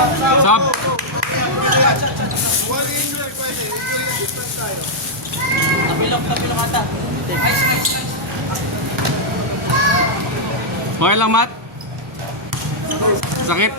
Sab. Okay lang, Matt? Sakit?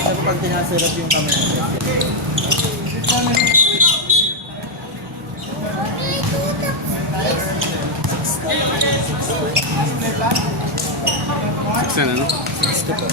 Kasi pag tinasirap yung kamay natin. Saan ano? Gusto po.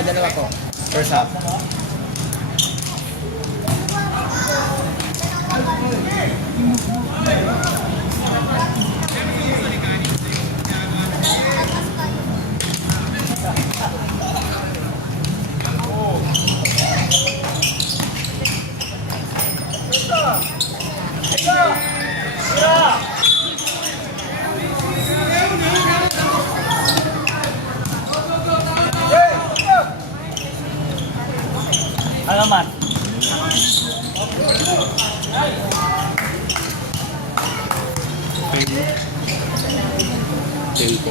Dalawa po. First half. Ano man? Tempo.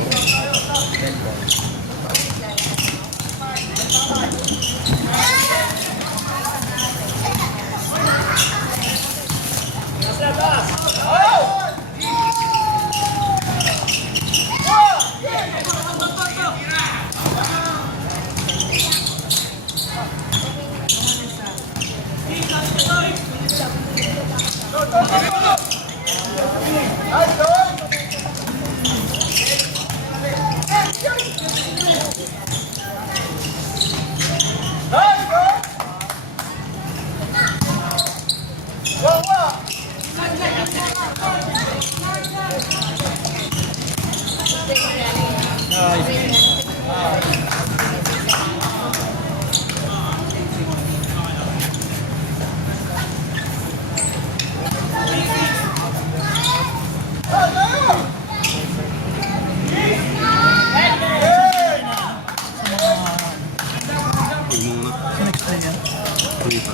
Hindi pa.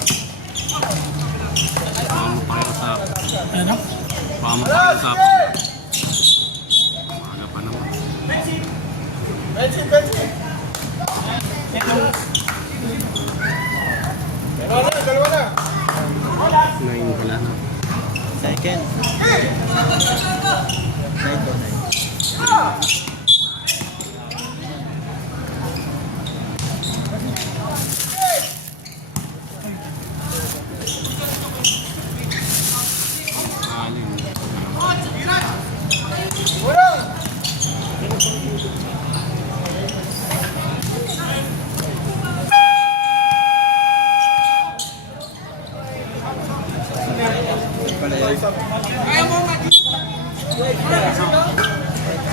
Pamapakiusap. Ano? Pamapakiusap. Maaga pa naman. Dalawa na. 9 pala na. Second. Second.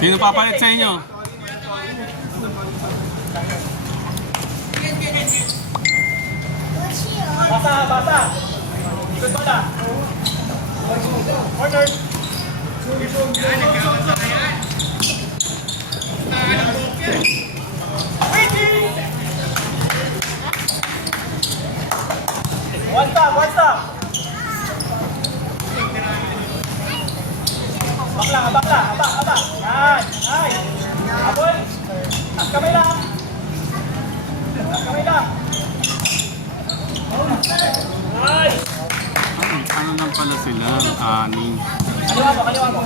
Sino papalit sa inyo? Basa. Ikot bola. Corner. One stop. Abak. Ay. Abol. Taas kamay lang. Ay. Ano lang pala sila? Aning. Kaliwa mo.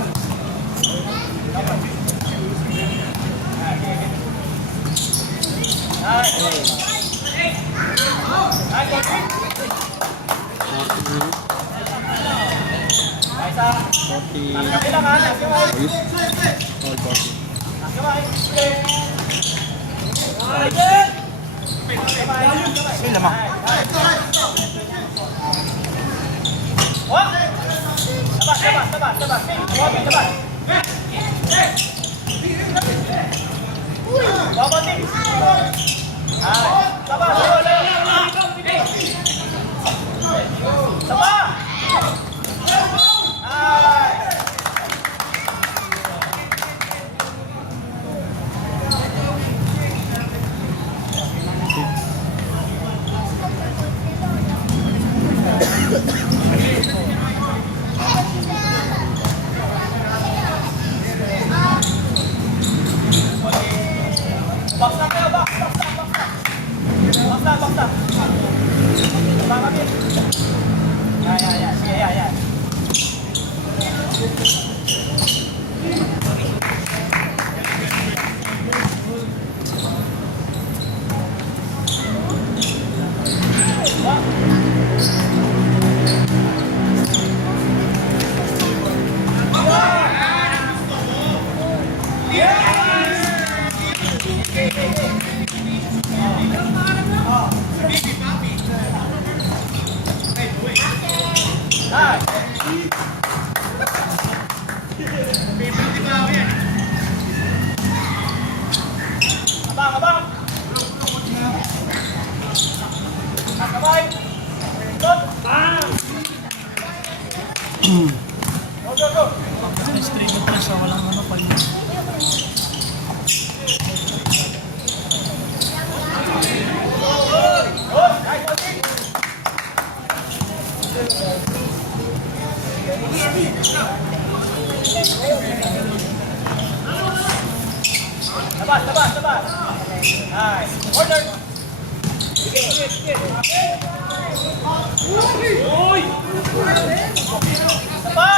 Yeah. Abang. Sabay. Ikot. Bang. Go. Straight na siya, walang ano pa yun. Labas. Nice. Order. Sige. Uy! Sapa!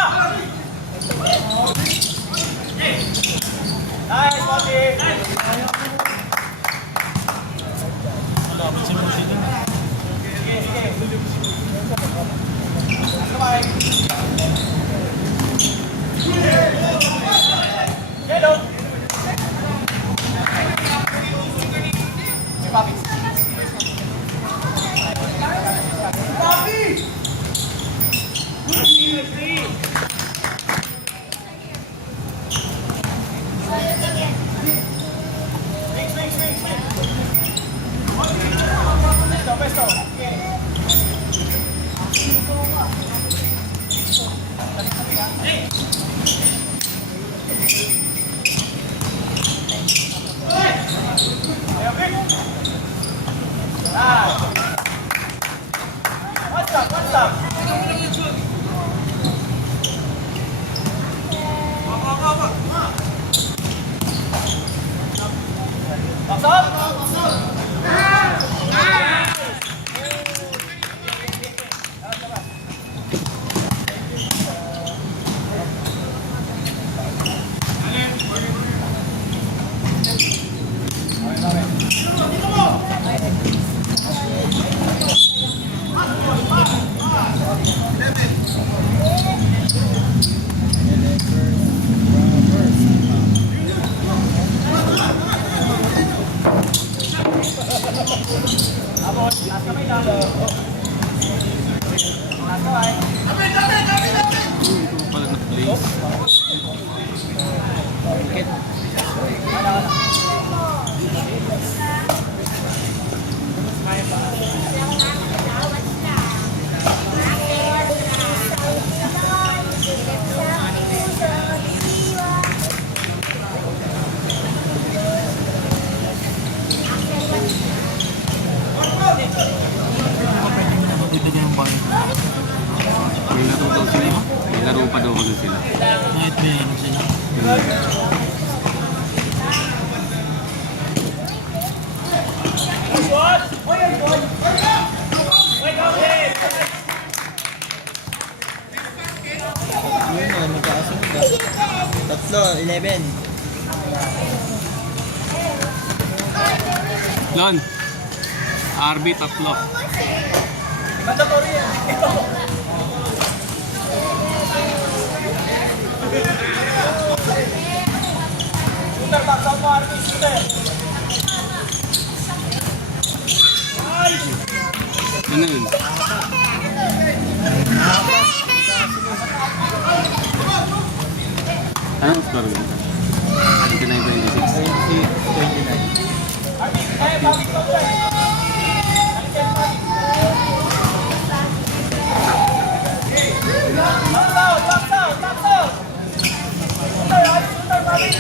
Nice, Bobby. Malapit si Musi dun. Sige. Sabay. Hello. Papi. Pesto. What's up? Second. Pwede mo na magbibigay yung bayad. May laro daw sila. May laro pa daw kasi sila. Kahit may ano sila. Yun, magkakasunod. Tatlo, 11. Lon, RB tatlo. Mandatory yan. Shooter, back out mo, RP, shooter. Ano yun? Anong score yun? 29-26. 29. Box out, box out, box out. Shooter, Bobby.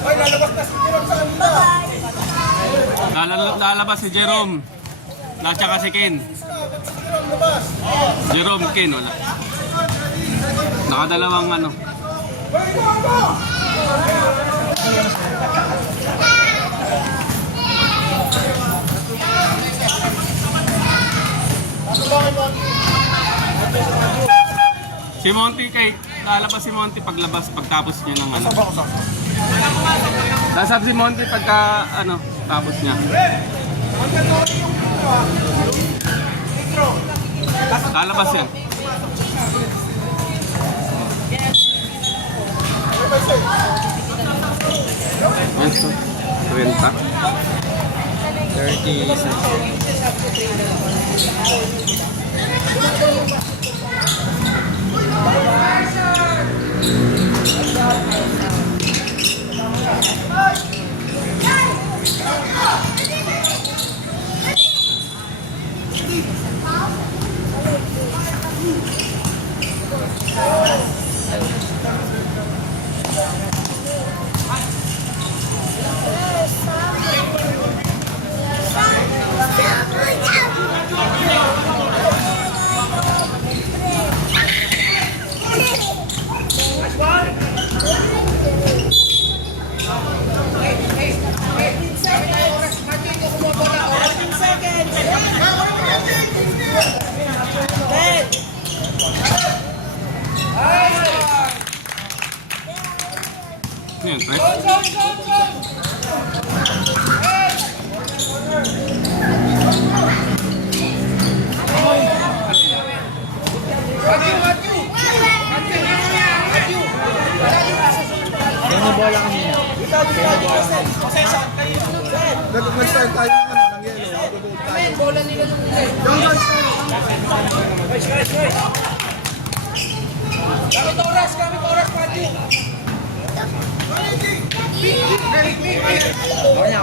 Hoy, lalabas na si Jerome sa kanila. Lalabas si Jerome. Tsaka si Ken. Jerome, Ken, wala. Nakadalawang ano. Si Monty lalabas si Monty paglabas pagtapos niya ng ano. Sasab si Monty pagka ano tapos niya. Lalabas yan. Yes, 30. 30 something. Yan, pre. Yan yung bola kanina. Nag-start tayo ng ano, ng yellow. Mag-goal tayo. Gamit oras, Pati. Ako na.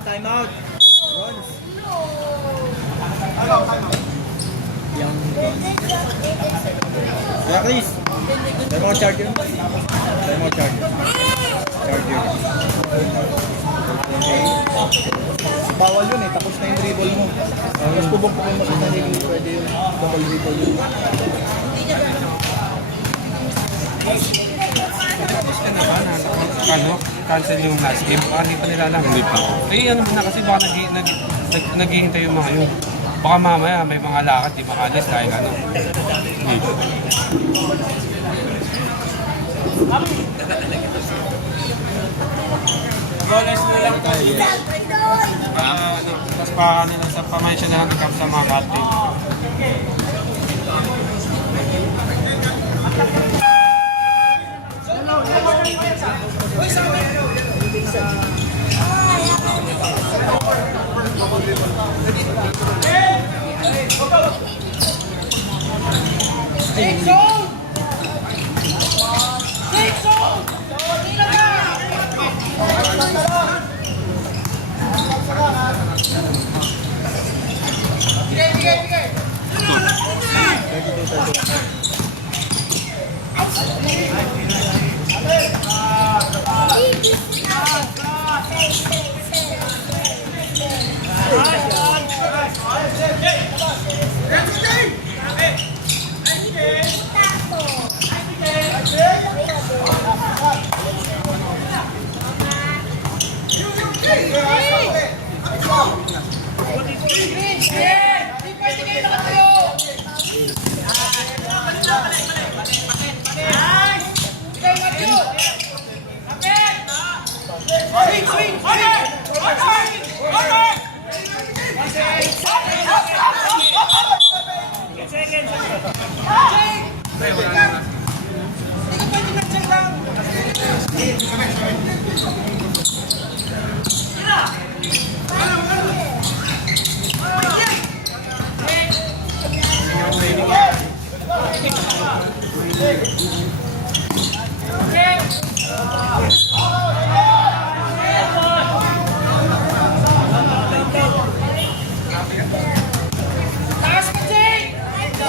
Time out. Bronze. Young bronze. Kaya Chris, tayo mga charger mo. Tayo mga charger. Charger. Bawal yun eh, tapos na yung dribble mo. Tapos pubok-pukin mo sa sarili, pwede yung double dribble yun. Ano? Cancel yung last game. Baka hindi pa nila alam. Hindi pa. Eh, ano na kasi baka naghihintay yung mga yun. Baka mamaya may mga lakad, di makalis dahil ano. Goles nila. Ano, tapos baka nila sa pamay siya lang nagkam sa mga kati.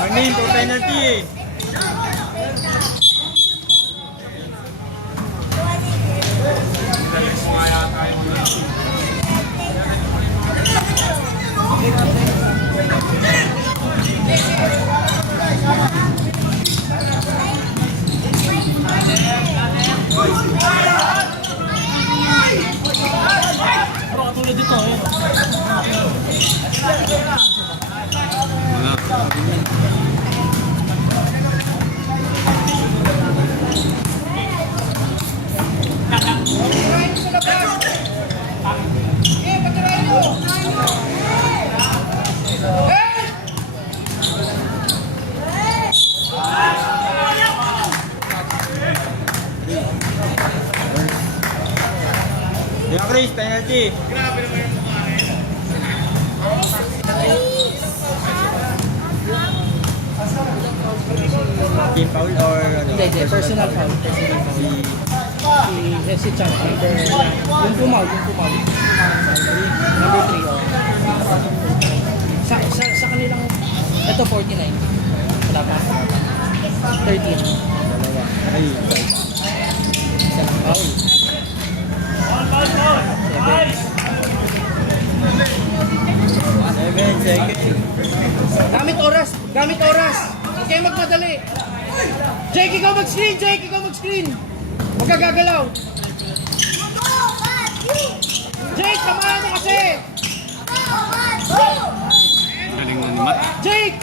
Armin, for penalty. Pero katulad dito eh. Kaya Chris, penalty. Team foul or ano? Hindi, personal foul. Si Chang, yung pumaw. Number 3, oh. Sa kanilang, ito 49. Wala pa. 13. Dalawa. Ay, Isa ng foul. 7 seconds. Gamit oras! Huwag kayo magmadali! Jake, ikaw mag-screen! Jake, ikaw mag-screen! Huwag ka gagalaw! Jake, samahan mo kasi! Galing na ni Matt. Jake!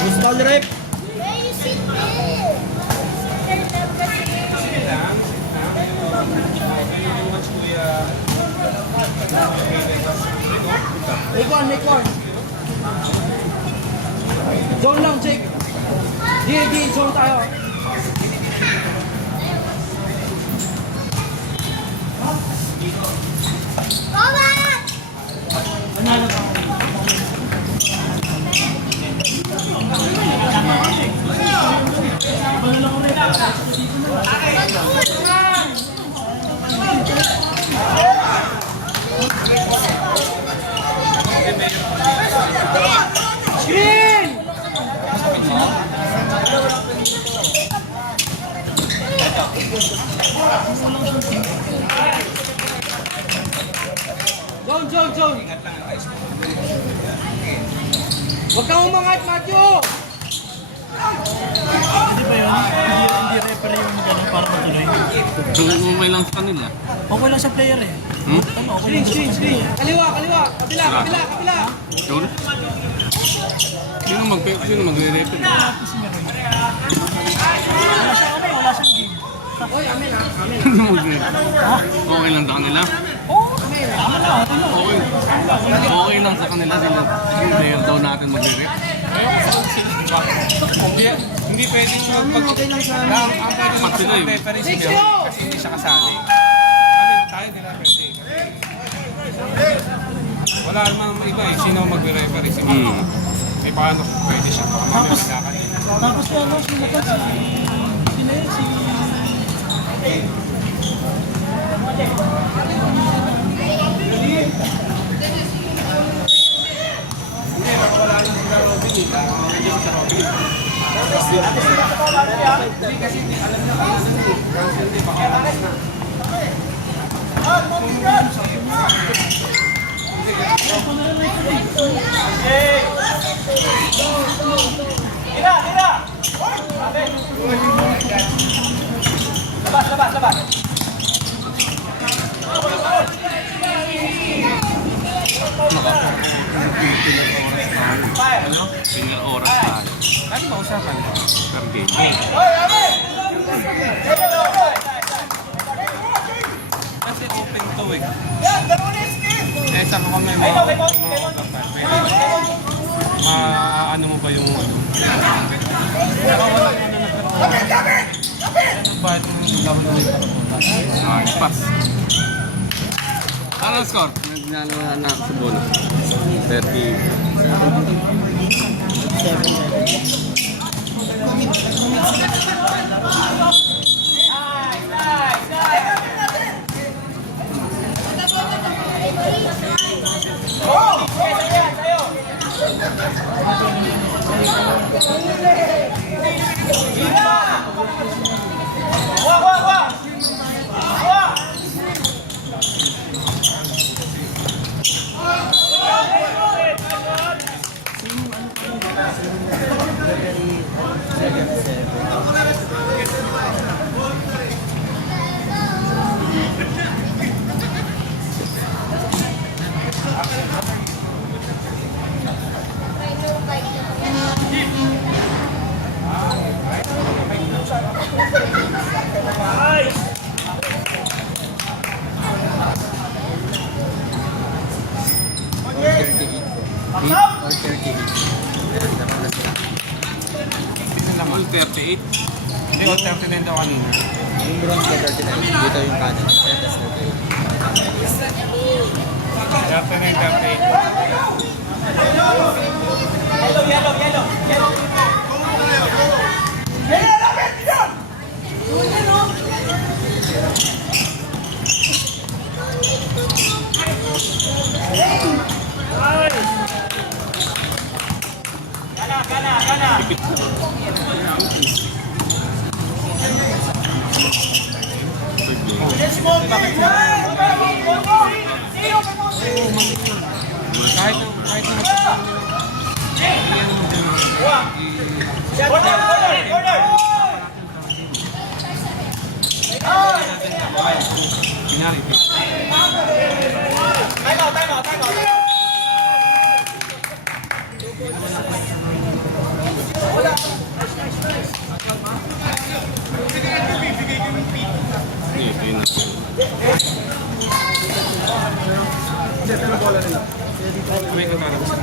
Gusto ball rep. Make one. Zone lang, Jake. Di, zone tayo. Screen! Zone. Huwag kang umangat, Matthew! Hindi ba yun? Hindi referee yung gano'n para matuloy. Umay lang sa kanila. Okay lang sa player eh. Hmm? Tama, okay lang sa Screen. Kaliwa. Kabila. Sure? Sino magre-refer? Wala siyang game. Oy, amen. Sino magre-refer? Okay lang sa kanila? Okay lang sa kanila sila. Yung player daw natin magre-rep. Hindi pwedeng pag... Pag sila yun. referee si Let's Mel go! kasi hindi siya kasali. Kami tayo nila pwede. Wala namang iba eh. Sino magre-referee si Mel? Eh paano pwede siya? Baka mamaya magkakain. Tapos kaya ano, sinagot si... Tingnan oras tayo. Ano ba usapan? Per game. Kasi open to eh. Kaya saan ko kami ano mo ba yung ano? Pero wala mo na nagkaroon. Bakit yung laro na yung Pass. Ano ang score? Nagnalo na ako sa bonus. 30. All 38. Hindi, all 39 daw kanina. Yung bronze ko 39. Dito yung kanan. Ayan, tas 38. Ito yun. May katarap sa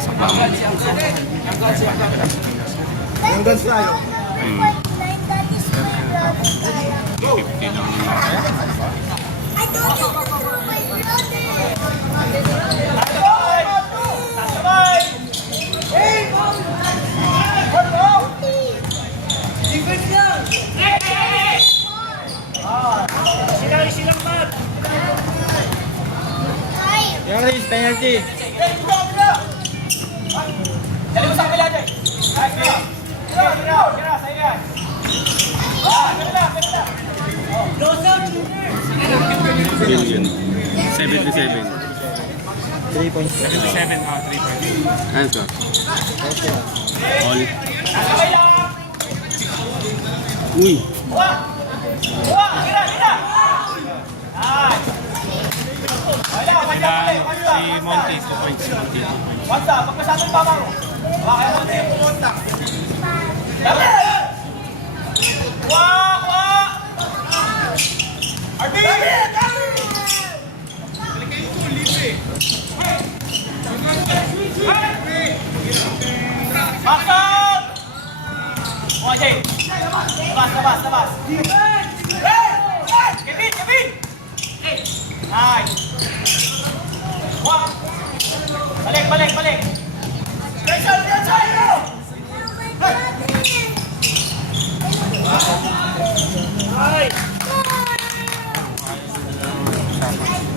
Sa pangit. Yung guns tayo. 50 lang. Yung race, penalty. Yun. 77. 3 points. 77, 3 points. Ano to? All. Uy. Si Monty, 2 points.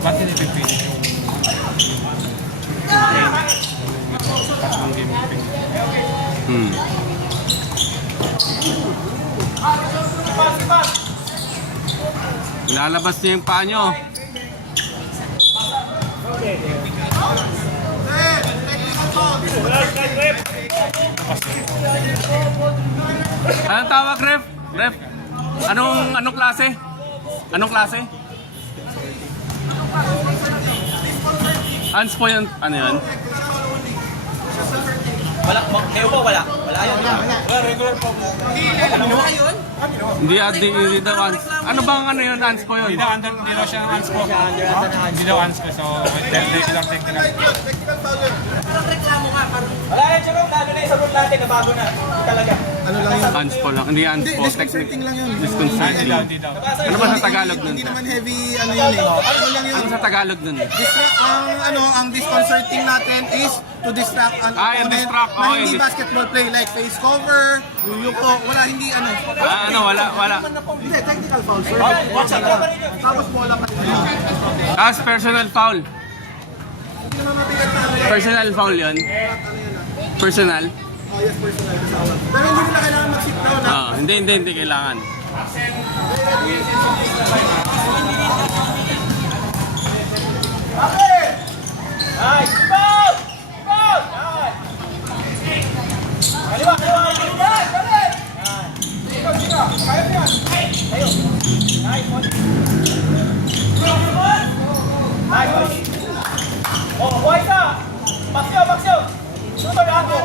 Ba't hindi pipili yung tatlong game pipili? Lalabas niya yung paa nyo. Anong tawag, ref? Ref? Anong klase? Anong klase? Ans po yun. Ano yun? Wala yun. Hindi daw ans. Ano bang ano yun? Ans po yun? Hindi daw siya ang anspo. Hindi daw anspo. So, they should have taken it. Wala yan, Jerome. Lalo na yung sa room natin na bago na. Talaga. Ano lang yun? Ans po lang. Hindi ans po. Disconcerting lang yun. Disconcerting. Hindi daw. Ano ba sa Tagalog nun? Hindi naman heavy, ano yun eh. Ano lang yun? Ano sa Tagalog nun? Ang disconcerting natin is to distract an Yung opponent distract. na Okay. hindi basketball play like face cover, yuko, wala hindi ano. Wala. Hindi, technical foul, sir. Tapos bola pa rin. Personal foul. Hindi naman mabigat na ano yan. Personal foul yun. Personal. Oh, yes, personal. Pero hindi nila kailangan mag-sit down. Hindi kailangan. Nice! Foul! Foul! Kaliwa! Nice! Oh, buhay ka! Baksyo! Sunod ako!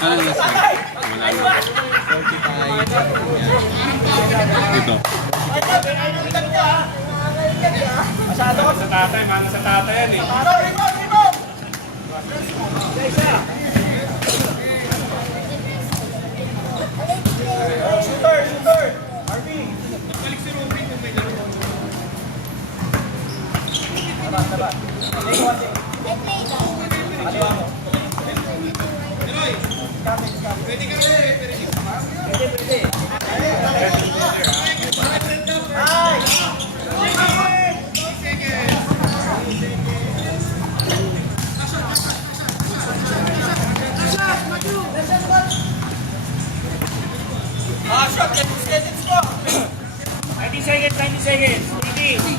Ano na sa? Wala na. 45. Ito. Sa tatay, mana sa tatay yan eh. Shooter! RB! Taba. Kaliwa mo. seconds, 90 seconds. 80.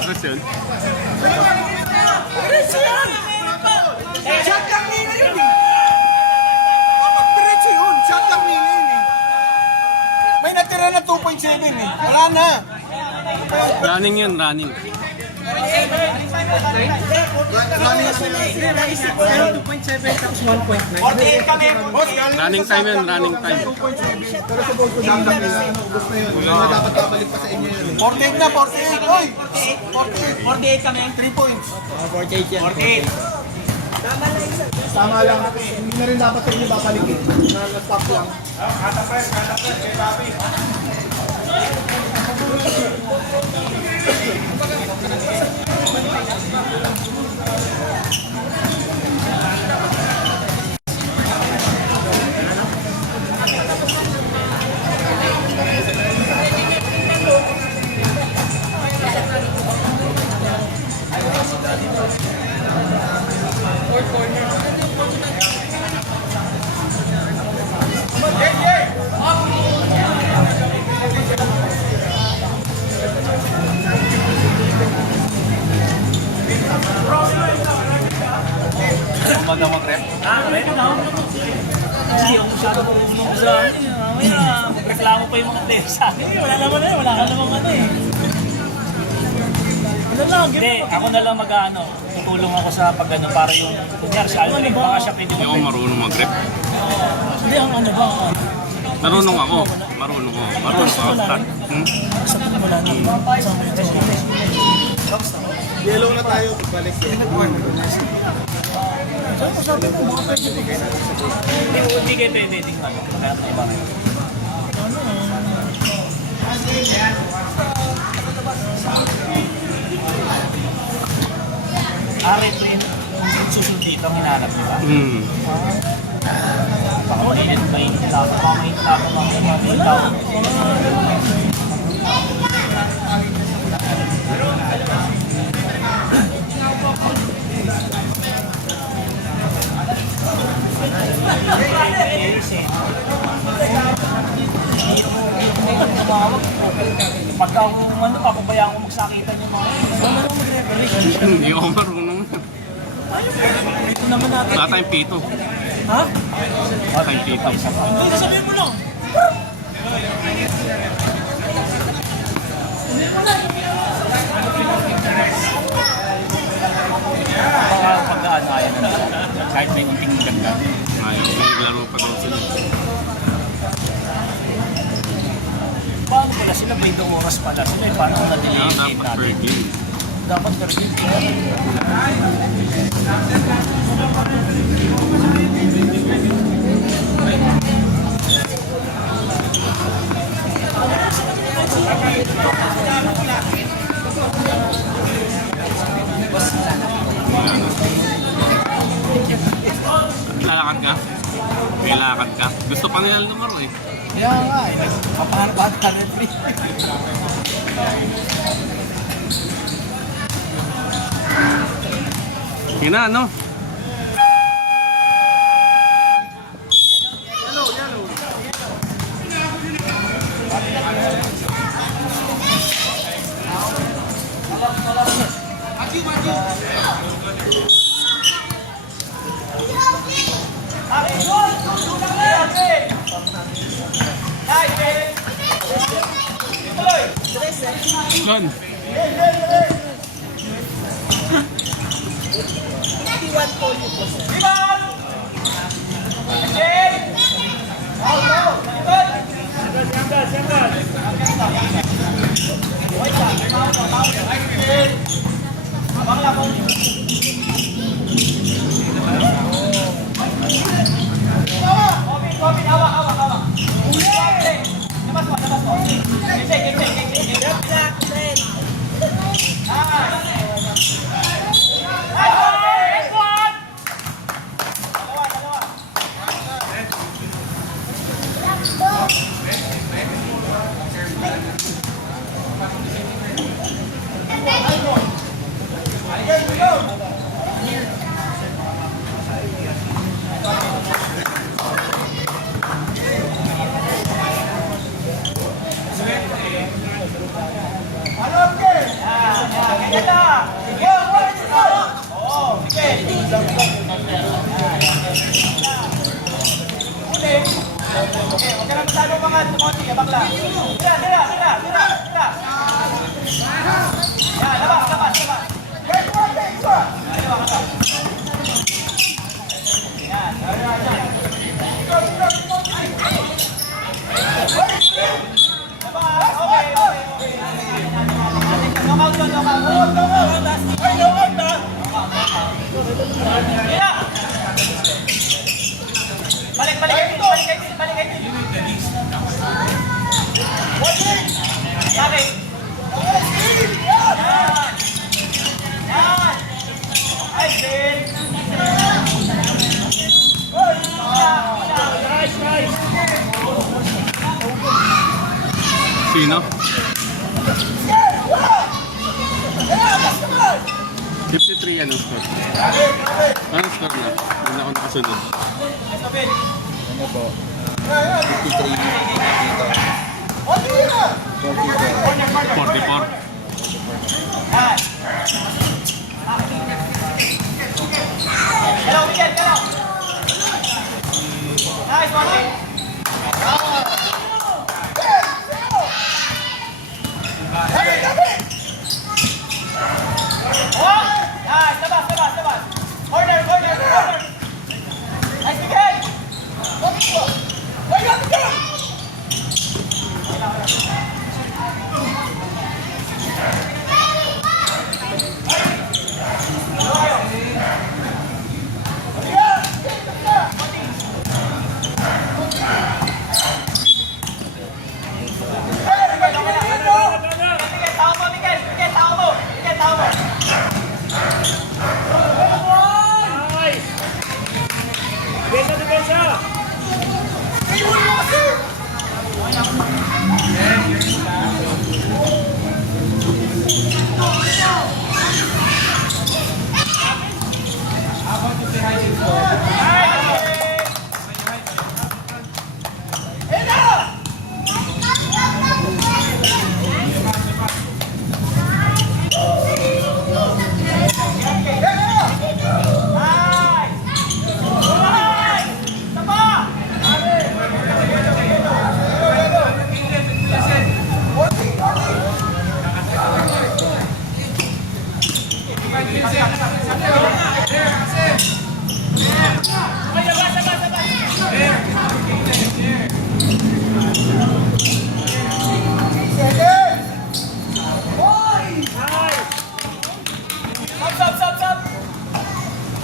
Stress yun. Shot lang nila yun eh. Dapat diretso yun. Shot lang nila yun eh. May natira na 2.7 eh. Wala na. Running yun, running. Running time yun, running time. Pero sa ball ko damdam nila. Ubus na yun. Wala na dapat babalik pa sa inyo yun. 48 na, 48. Oy! 48 kami. 3 points. 48 yan. 48. Tama lang. Hindi na rin dapat sa inyo babalik eh. Na-stop lang. Hindi ako masyado marunong sa akin. Mamaya, magreklamo pa yung mga players sa akin. Wala naman eh, wala ka namang ano eh. Hindi, ako na lang mag-ano, tutulong ako sa pag-ano para yung, kunyari sa ano, baka siya pwede Hindi ako marunong mag-rep. Hindi, ang ano ba? Marunong ako. Marunong ako. Marunong ako. Start. Sa wala na. Yellow na tayo. Balik eh. Sabi ko, mga pwede ko. Hindi kayo pwede tingnan. Kaya tayo ba? Referee susunod dito ang hinahanap nila. Baka mainit ba yung tao? Baka may tao ba may tao? Pagka ano, papabayaan ko magsakitan yung mga Hindi ako marunong. ito naman natin. Wala tayong pito. Ha? Wala tayong pito. Hindi, sabihin mo lang. Baka pag-ano ayaw na nila. Kahit may kunting ganda. Ayaw, may laro pa daw sila. Paano pala sila? May 2 oras pala sila. Paano na-delay Kaya yung game dapat per natin? game. Dapat per game. Lalakad ka? May lakad ka? Gusto pa nila lumaro eh. Kaya nga eh. Papahanap ba ka referee? Yun na, ano? Gun. Sino? 53 ano score? Anong score na? Hindi na ako nakasunod. Ano po? 53 dito. 44. 44.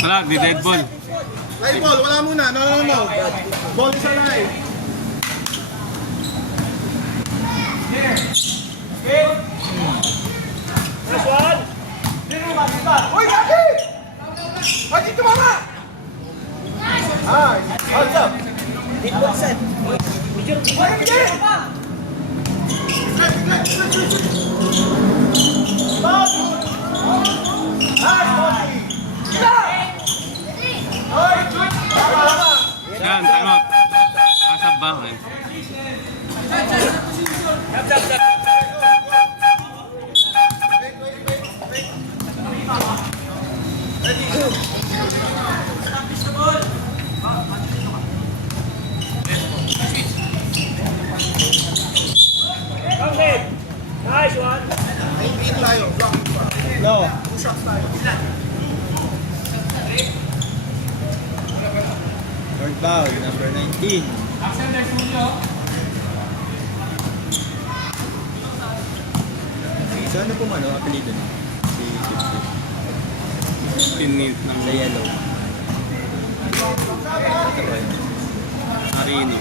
Wala, di dead ball. Live ball, wala muna. No. Ball is alive. Uy, Gagi! Gagi, tumama! Ay, hold up. Big set. Ay, Gagi! Yan, time out. Asap ba? Nice one. No. Third foul, number 19. So ano pong apelido niya? Si Kipke. Tinit ng Sa yellow. Arini.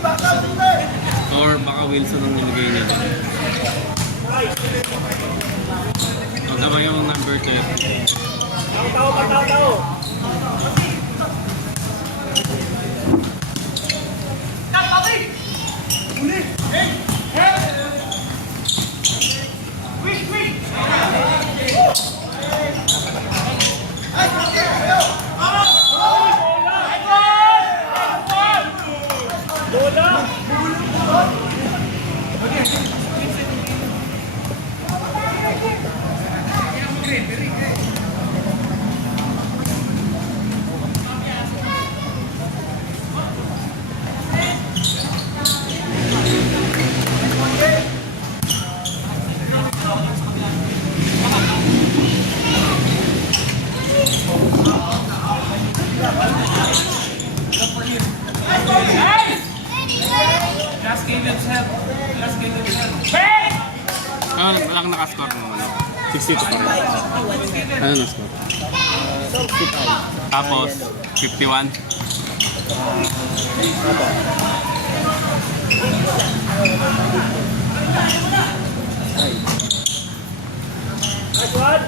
Or baka Wilson ang nilagay niya. O, diba yung number 12? Tao. naka-score mo ano? 62 pa rin. Ano na score? 65. Tapos, 51.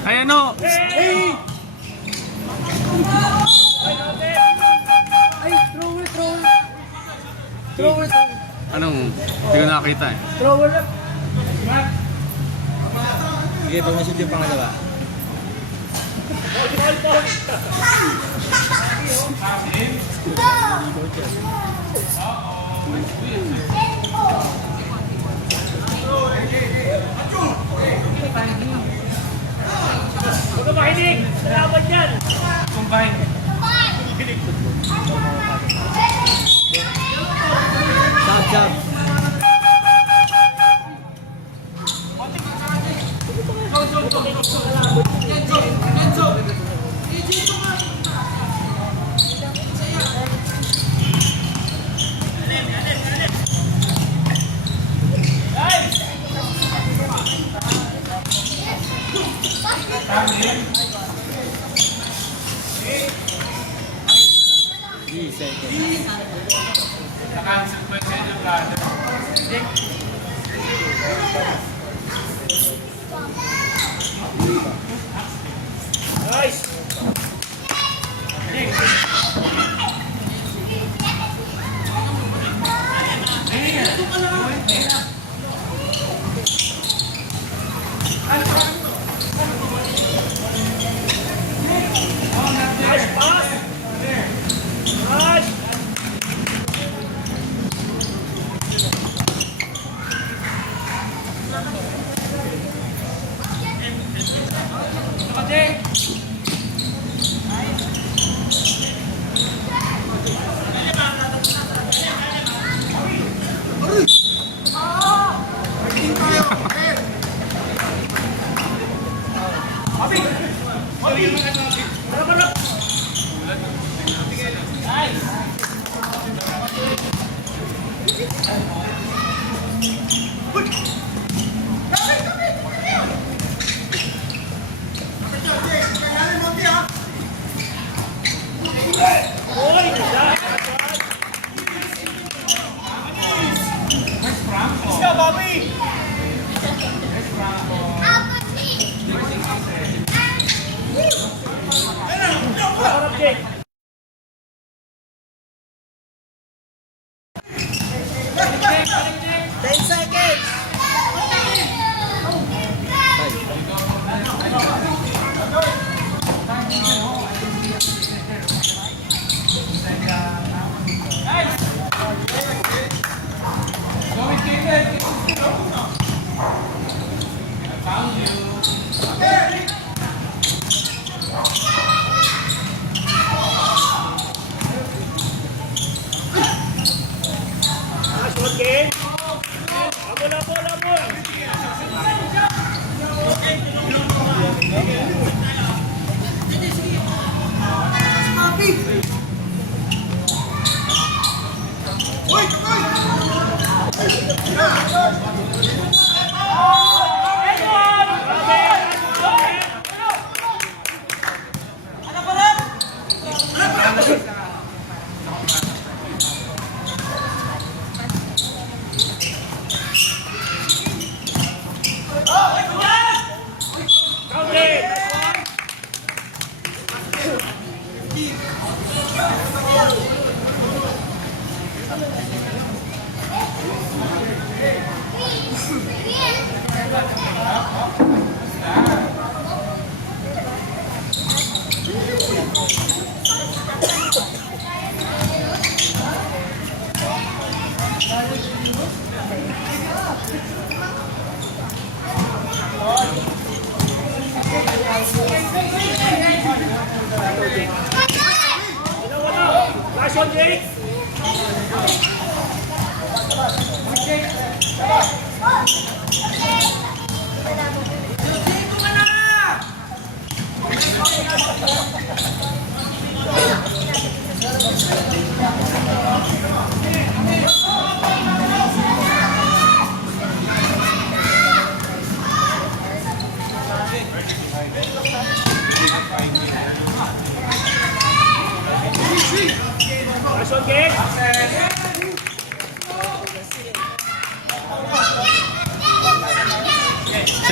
Ay ano? Anong? Hindi ko nakakita eh. Sige, pag mashoot yung pangalawa. Huwag ka makinig! Salamat yan! Chop, chop. Nice! Nice pass! Nice! Okay. Abol. Last one, Jake.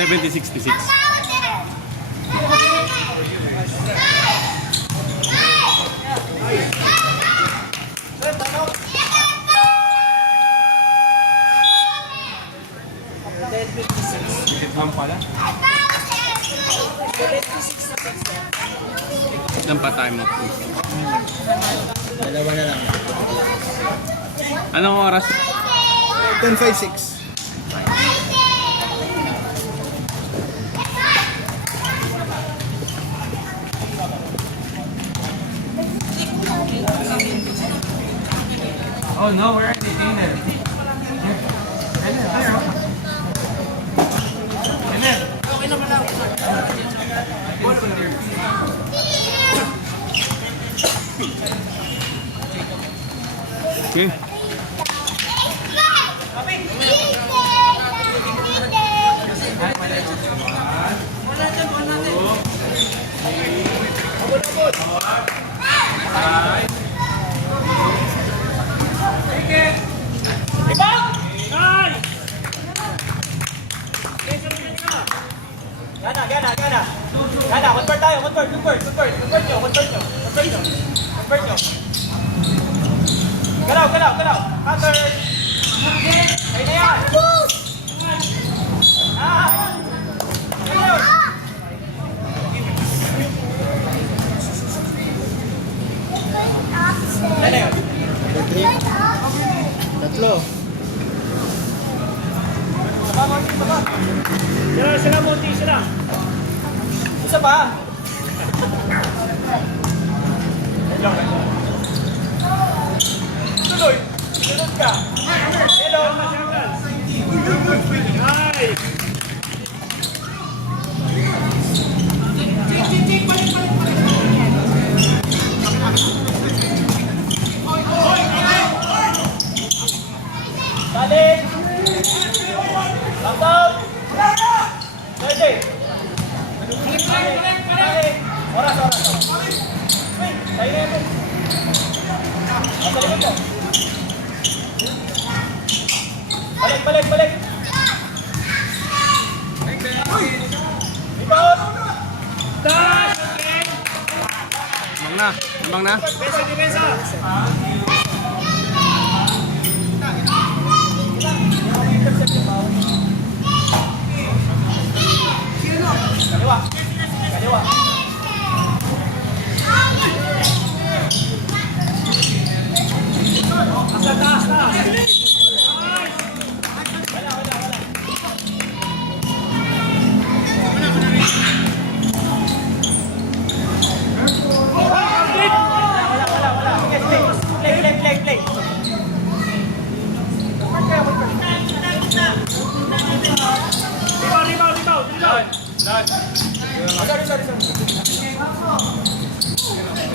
70-66. Dikit lang pala. Ilan pa time mo? Dalawa na lang. Anong oras? 10:56. Oh no, we're at the dinner. Okay. Gana, convert tayo, convert nyo. Galaw. Cutter. Ayun na yan. Ayun. Ano yun? Tatlo. Sila, Monty, sila. Isa pa. Tuloy. Sunod ka. Hello. Hi. Balik. Lockdown. Ready. Oras. Wait, tayo na ito. Sa likod mo. Balik. Rebound. Dash. Ambang na. Depensa. Kaliwa. Asa taas na. Wala. Play.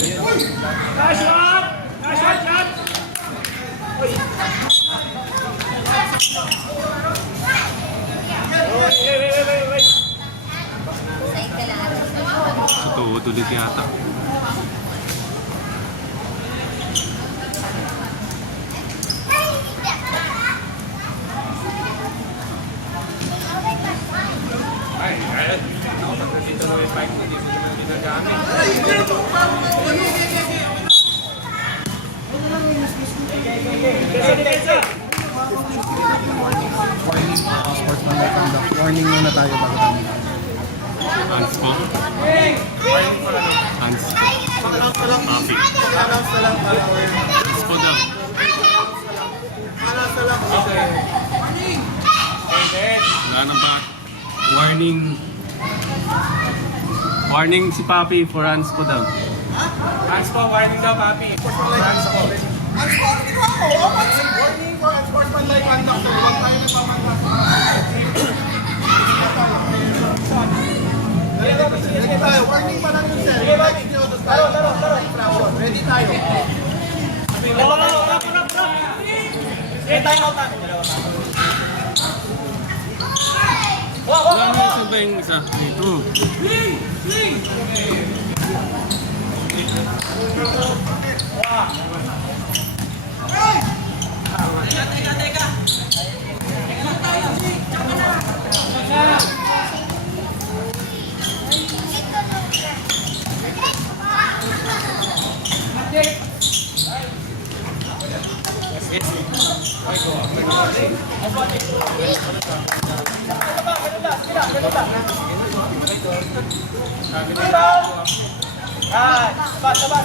Rebound. Nice shot. Wait. Sa tuhod ulit yata. Depensa. Sportsmanlike conduct. Warning muna tayo bago tayo. Hands po. Hands. Papi. Hands po daw. Wala na ba? Warning si Papi for hands po daw. Hands po, warning daw, papi. Hands po. Warning for unsportsmanlike conduct. Huwag tayo nagpapagpas. Ready tayo. Warning pa lang yun, sir. Taro. Ready tayo. Time out natin. Wala na isa ba yung isa? Ito.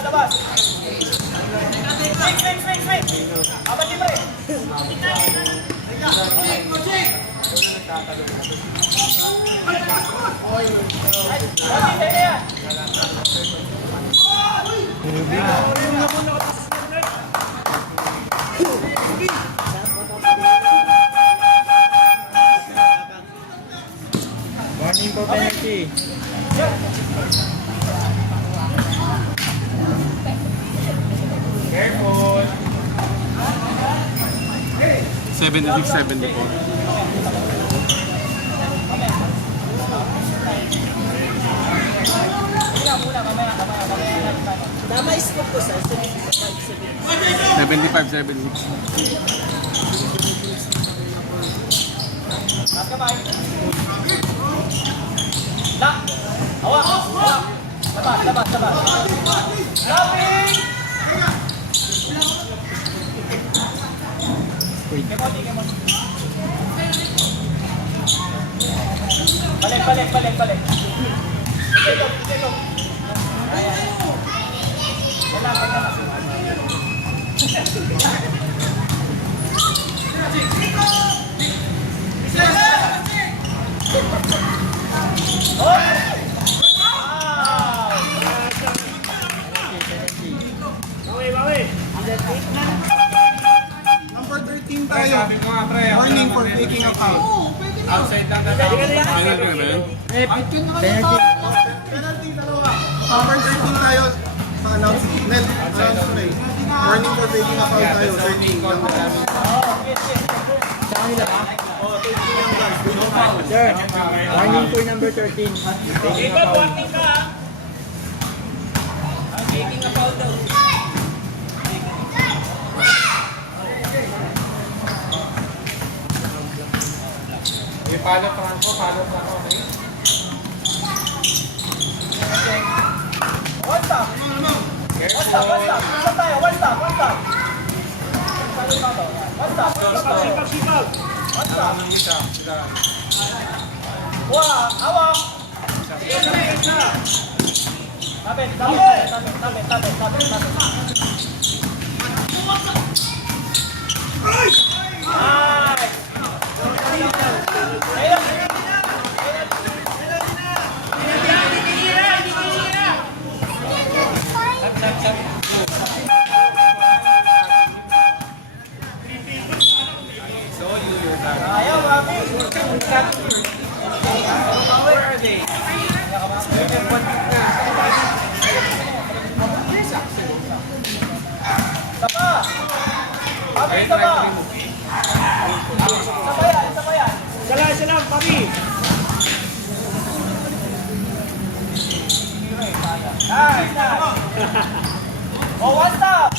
Labas. Swing. Abang libre. Warning for penalty. 76-74. Tama scope ko, sir. 75-76. Labas. Laping! Balik. Ikot. Number 13 tayo. Warning for taking a foul. Outside lang na Final ko na ba yun? Penalty dalawa. Number 13 tayo. Pa-announce. Announce play. Warning for taking a foul tayo. 13. Sir, warning for number 13. Taking a foul. Follow Franco. One stop. Wah, awak. Tapit. Ayaw, Rafi. Where are they? Tapa! Papi, tapa! Isa pa yan. Isa lang, papi. Nice. Oh, one stop.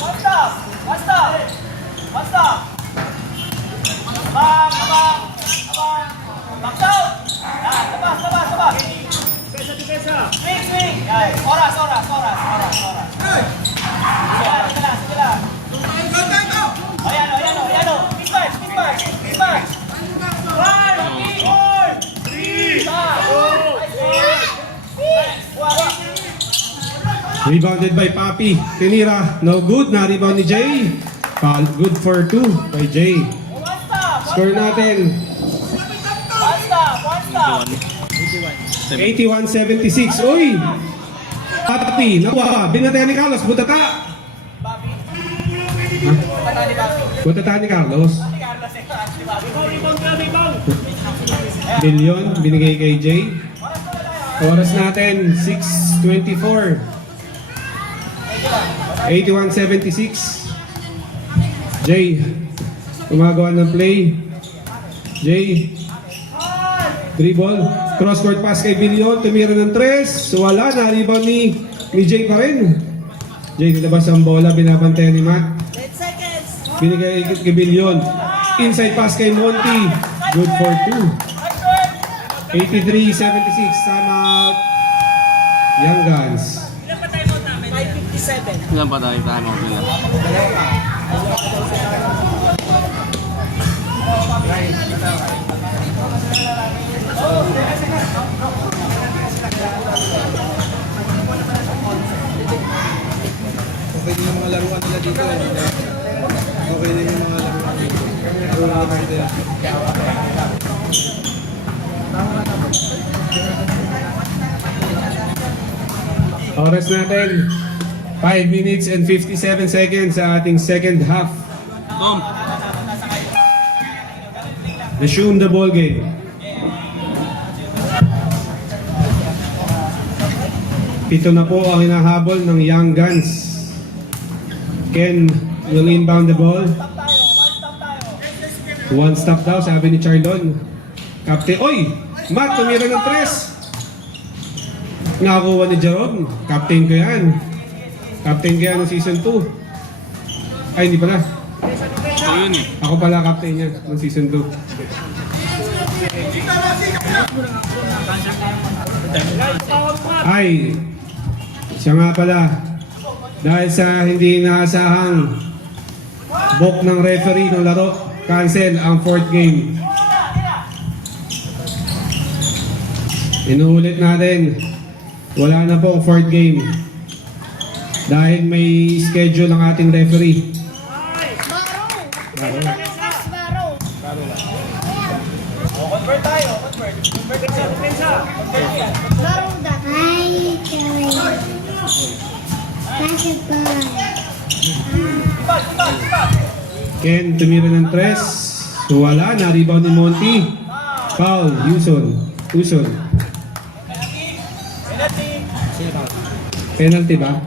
Abang. Box out. Yan, labas. Depensa. Swing. Yan, oras. Sige lang. Ayan o. Speed back. 5, 4, 3, Rebounded by Papi. Tinira. No good. Na-rebound ni Jay. Foul. Good for 2 by Jay. One stop. Score natin. One stop. 81-76. Uy! Papi. Nakuha. Binatay ni Carlos. Butata. Butata ni Carlos. Billion. Binigay kay Jay. Oras natin. 6:24. 81-76. Jay, gumagawa ng play. Jay, dribble, cross-court pass kay Billion, tumira ng 3. So wala, na-rebound ni Jay pa rin. Jay, nilabas ang bola, binabantayan ni Matt. 10 seconds. Binigay kay Billion. Inside pass kay Monty. Good for 2. 83-76. Time out. Young Guns. 5:57. Ilan pa tayo? Time out nila. Okay din yung mga laruan nila dito. Okay din yung mga laruan dito. Oras natin, 5 minutes and 57 seconds sa ating second half. Tom. Resume the ball game. Pito na po ang hinahabol ng Young Guns. Ken will inbound the ball. One stop daw, sabi ni Chardon. Captain, oy! Matt, tumira ng 3. Nakakuha ni Jerome. Captain ko yan. Captain ko yan ng season 2. Ay, hindi pala. Ikaw yun eh. Ako pala captain niya ng season 2. Ay, siya nga pala. Dahil sa hindi inaasahang book ng referee ng laro, cancel ang 4th game. Inuulit natin, wala na pong 4th game. Dahil may schedule ang ating referee. Convert tayo, convert. Convert sa depensa. Ken tumira ng 3. Wala, na-rebound ni Monty. Foul, Uson. Penalty ba?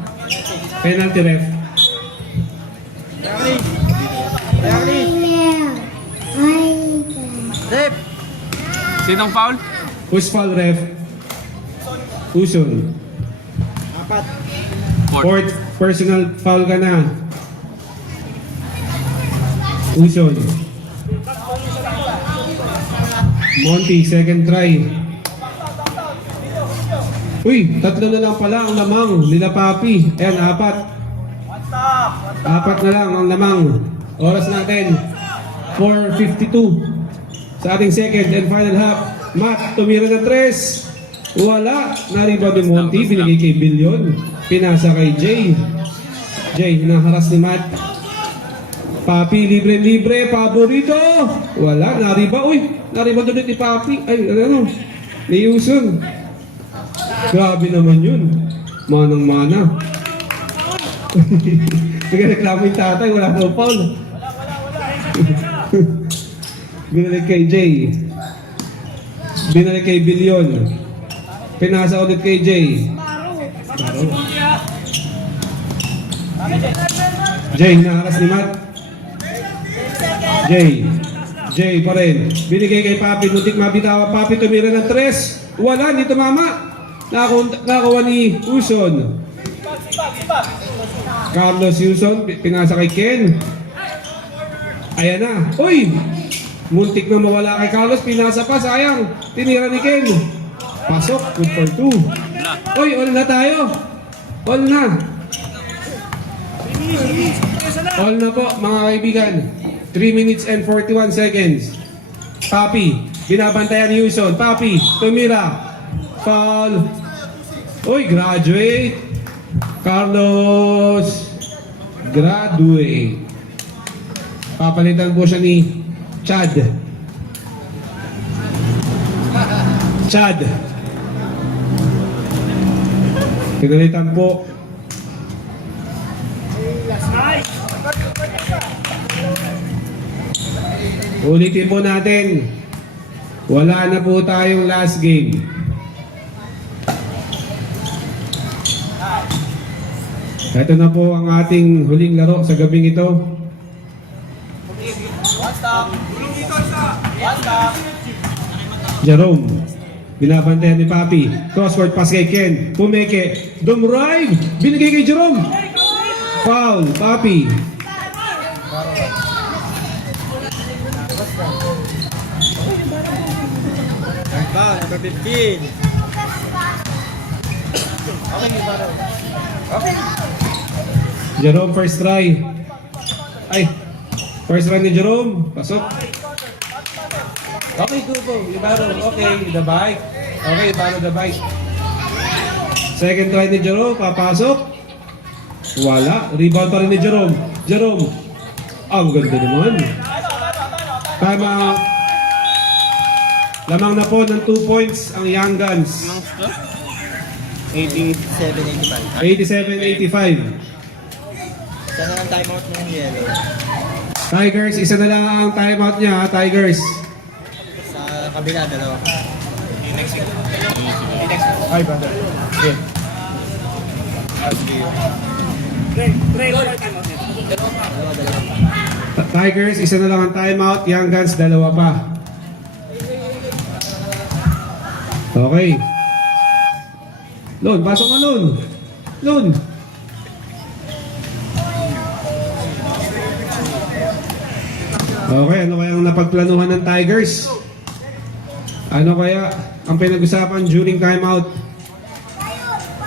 Penalty ref. Rep! Sinong foul? Who's foul ref? Uson. 4th personal foul ka na. Uson. Monty, second try. Uy, 3 na lang pala ang lamang nila Papi. Ayan, 4. 4 na lang ang lamang. Oras natin, 4:52 sa ating second and final half. Matt, tumira ng 3. Wala. Na-rebound ni Monty, binigay kay Billion. Pinasa kay Jay. Jay, hinaharas ni Matt. Papi, libre-libre, paborito. Wala, nariba. Uy, nariba ulit ni Papi. Ay, ano, ni Uson. Grabe naman yun. Manang-mana. Nagreklamo yung tatay, wala po foul. Binalik kay Jay. Binalik kay Billion. Pinasa ulit kay Jay. Jay, naharas ni Matt. Jay pa rin. Binigay kay Papi, muntik mabitawa. Papi tumira ng 3. Wala, hindi tumama. Nakakuha ni Uson. Carlos Uson, pinasa kay Ken. Ayan na. Uy! Muntik na mawala kay Carlos, pinasa pa, sayang. Tinira ni Ken. Pasok, good for 2. Uy, all na tayo. All na. All na po, mga kaibigan. 3 minutes and 41 seconds. Papi, binabantayan ni Uson. Papi, tumira. Foul. Uy, graduate. Carlos. Graduate. Papalitan po siya ni Chad. Pinalitan po. Ulitin po natin. Wala na po tayong last game. Ito na po ang ating huling laro sa gabing ito. Jerome, binabantayan ni Papi. Crossword pass kay Ken. Pumeke. Dumrive. Binigay kay Jerome. Foul. Papi. Number 15. Jerome first try. Ay. First try ni Jerome. Pasok. Okay, go. Ibaro. Okay, the bike. Okay, Ibaro the bike. Second try ni Jerome, papasok. Wala. Rebound pa rin ni Jerome. Jerome. Ang ganda naman. Time out. Lamang na po ng 2 points ang Young Guns. 87-85. 87-85. Isa na lang timeout ng yellow. Tigers, isa na lang ang timeout niya, Tigers. Sa kabila, dalawa. Ay, brother. Good. Tigers, isa na lang ang timeout. Young Guns, dalawa pa. Okay. Lon, pasok na Lon. Lon. Okay, ano kaya ang napagplanuhan ng Tigers? Ano kaya ang pinag-usapan during timeout?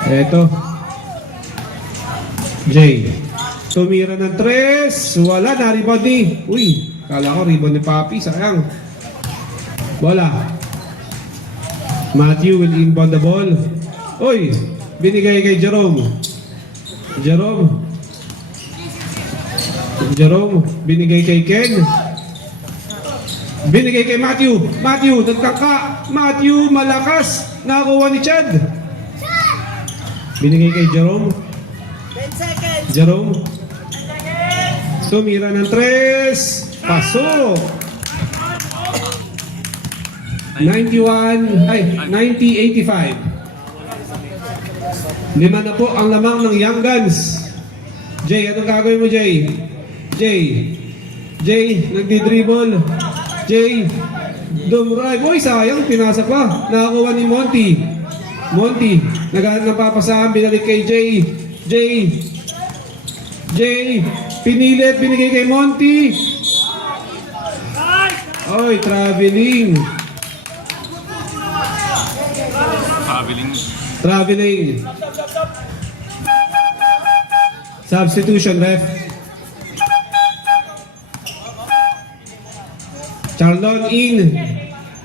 Eto. Jay. Tumira ng 3. Wala na, rebound ni. Uy, kala ko rebound ni Papi. Sayang. Wala. Matthew will inbound the ball. Uy, binigay kay Jerome. Jerome. Jerome, binigay kay Ken. Binigay kay Matthew. Matthew, nagkaka. Matthew, malakas. Nakakuha ni Chad. Binigay kay Jerome. 10 seconds. Jerome. Tumira ng 3. Pasok. 90-85. Lima na po ang lamang ng Young Guns. Jay, anong gagawin mo, Jay? Jay, nagdi-dribble. Jay, dumrive. Uy, sayang, pinasa pa. Nakakuha ni Monty. Monty, naghahanap ng papasahan, binalik kay Jay. Jay, pinilit, binigay kay Monty. Oy, traveling. Traveling. Substitution, ref. Charlon in.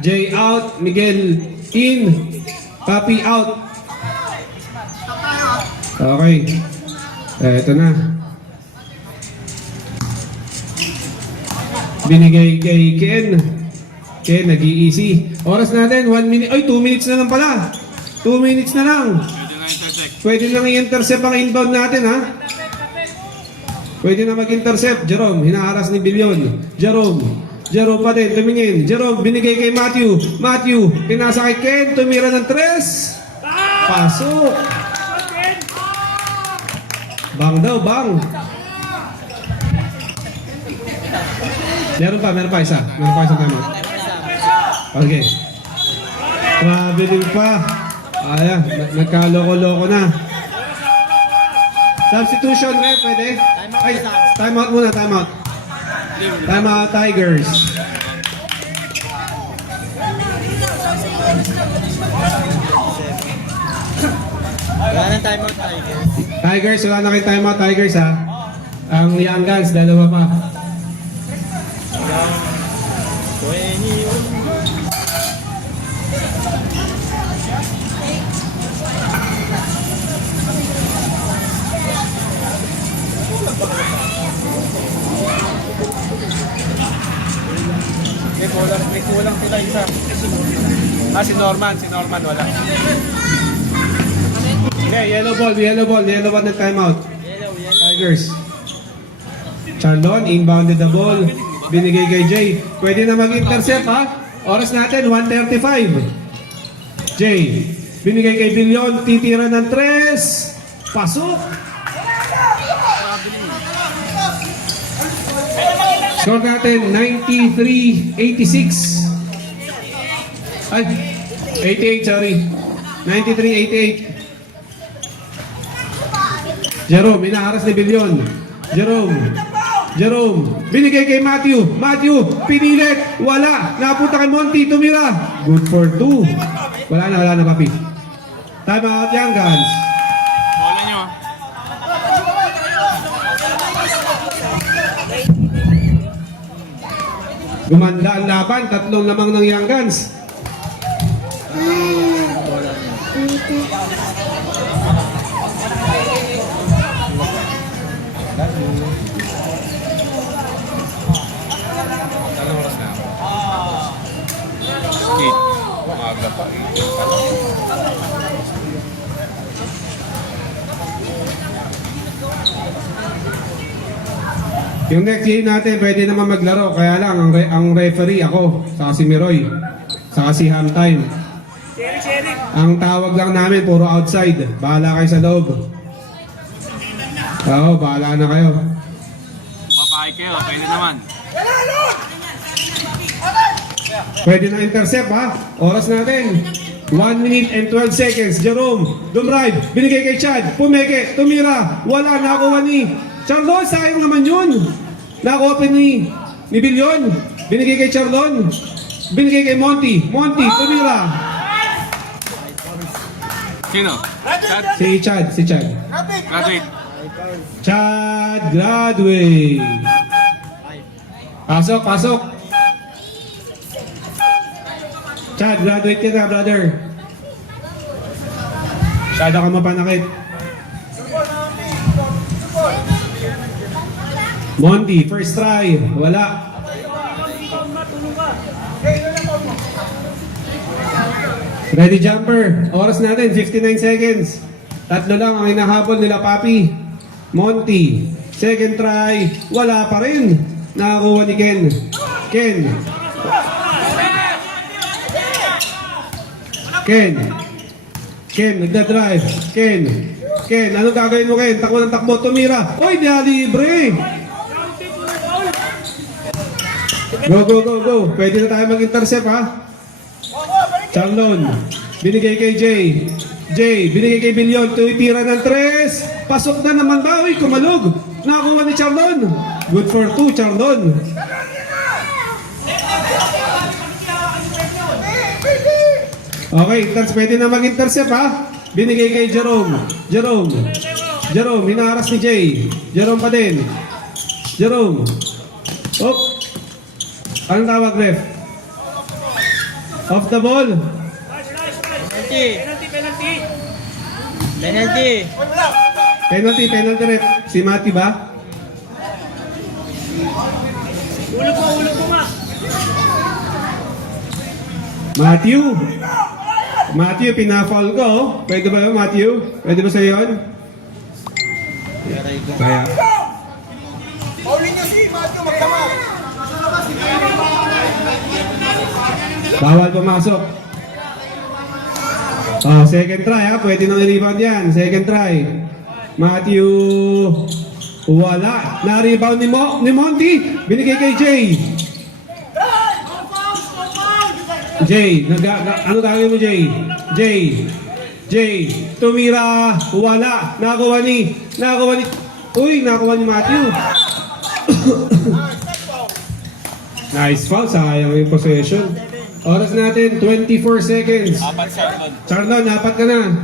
Jay out. Miguel in. Papi out. Okay. Eto na. Binigay kay Ken. Ken, nag-i-easy. Oras natin, 1 minute. Ay, 2 minutes na lang pala. 2 minutes na lang. Pwede nang i-intercept ang inbound natin, ha? Pwede na mag-intercept. Jerome, hinaharas ni Billion. Jerome pa din, tumingin. Jerome, binigay kay Matthew. Matthew, pinasa kay Ken, tumira ng 3. Pasok. Bang daw, bang. Meron pa isa. Meron pa isang timeout. Okay. Traveling pa. Ayan, nagkaloko-loko na. Substitution, pwede? Ay, timeout muna, timeout. Timeout, Tigers. Wala nang timeout, Tigers. Tigers, wala na kayo timeout, Tigers, ha? Ang Young Guns, dalawa pa. 21. May kulang sila isa. Si Norman wala. Okay, yellow ball ng timeout. Tigers. Charlon, inbounded the ball. Binigay kay Jay. Pwede na mag-intercept, ha? Oras natin, 1:35. Jay, binigay kay Billion. Titira ng 3. Pasok. Score natin, 93-86. Ay, 88, sorry. 93-88. Jerome, inaharas ni Billion. Jerome, binigay kay Matthew. Matthew, pinilit. Wala. Napunta kay Monty, tumira. Good for 2. Wala na, papi. Time out, Young Guns. Bola nyo. Gumanda ang laban, 3 lamang ng Young Guns. Umaga pa. Yung next game natin, pwede naman maglaro. Kaya lang, ang referee ako, saka si Miroy, saka si Hamtime. Ang tawag lang namin, puro outside. Bahala kayo sa loob. Oo, bahala na kayo. Papahay kayo, pwede naman. Pwede na intercept ha. Oras natin. 1 minute and 12 seconds. Jerome, dumrive, binigay kay Chad. Pumeke, tumira. Wala, nakuha ni Charlon. Sayang naman yun. Nakuha pa ni Billion. Binigay kay Charlon. Binigay kay Monty. Monty, tumira. Sino? Chad? Si Chad. Graduate. Chad, graduate. Pasok. Chad, graduate ka na, brother. Masyado ka mapanakit. Monty, first try. Wala. Ready jumper. Oras natin, 59 seconds. 3 lang ang hinahabol nila, Papi. Monty, second try. Wala pa rin. Nakakuha ni Ken. Ken, nagda-drive. Ken, anong gagawin mo, Ken? Takbo ng takbo, tumira. Oy, di libre. Go. Pwede na tayo mag-intercept, ha? Charlon, binigay kay Jay, binigay kay Billion. Tumitira ng 3. Pasok na naman ba? Uy, kumalog. Nakakuha ni Charlon. Good for 2, Charlon. Okay, pwede na mag-intercept ha. Binigay kay Jerome, hinaharas ni Jay. Jerome pa din. Oh. Anong tawag, ref? Off the ball. Penalty, ref. Si Mati ba? Ulog mo nga. Matthew, pina-foul ko. Pwede ba yun, Matthew? Pwede ba sa'yo yun? Kaya. Pauling niyo si Matthew magkama. Bawal pumasok. Oh, second try ha. Pwede nang i-rebound yan. Second try. Matthew. Wala. Na-rebound ni Monty. Binigay kay Jay. Ano gagawin mo, Jay, tumira, wala, nakakuha ni, nakakuha ni Matthew. Nice foul, sayang yung possession. Oras natin, 24 seconds. Charlon, apat ka na.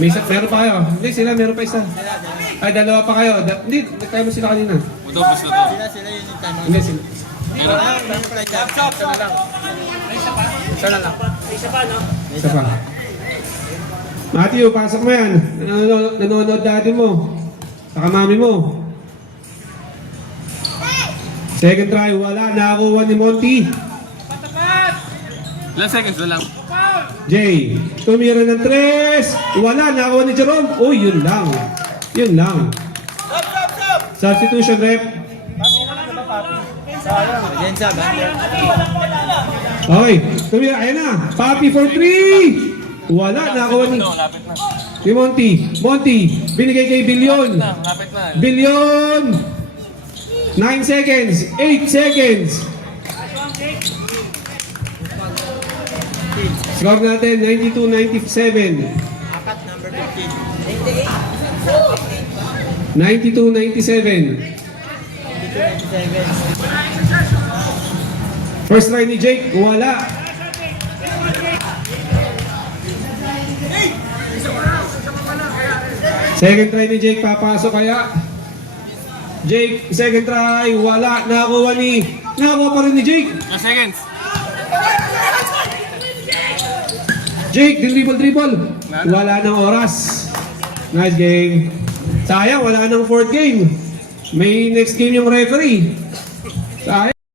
May isa, meron pa kayo. Hindi, sila, meron pa isa. Ay, dalawa pa kayo. Hindi, nagtime mo sila kanina. Utopos na to. Hindi, sila. Isa pa. Matthew, pasok mo yan. Nanonood daddy mo. Saka mami mo. Second try, wala. Nakakuha ni Monty. Ilang seconds na lang. Jay, tumira ng 3. Wala. Nakakuha ni Jerome. Uy, yun lang. Substitution, rep. Okay, tumira. Ayan na. Papi for 3. Wala. Nakakuha ni Monty. Binigay kay Billion. Lapit na. Billion. 9 seconds. 8 seconds. Score natin, 92-97. 92-97. First try ni Jake, wala. Second try ni Jake, papasok kaya. Jake, second try, wala. Nakakuha pa rin ni Jake. 2 seconds. Jake, dribble. Wala ng oras. Nice game. Sayang, wala ng fourth game. May next game yung referee. Sayang.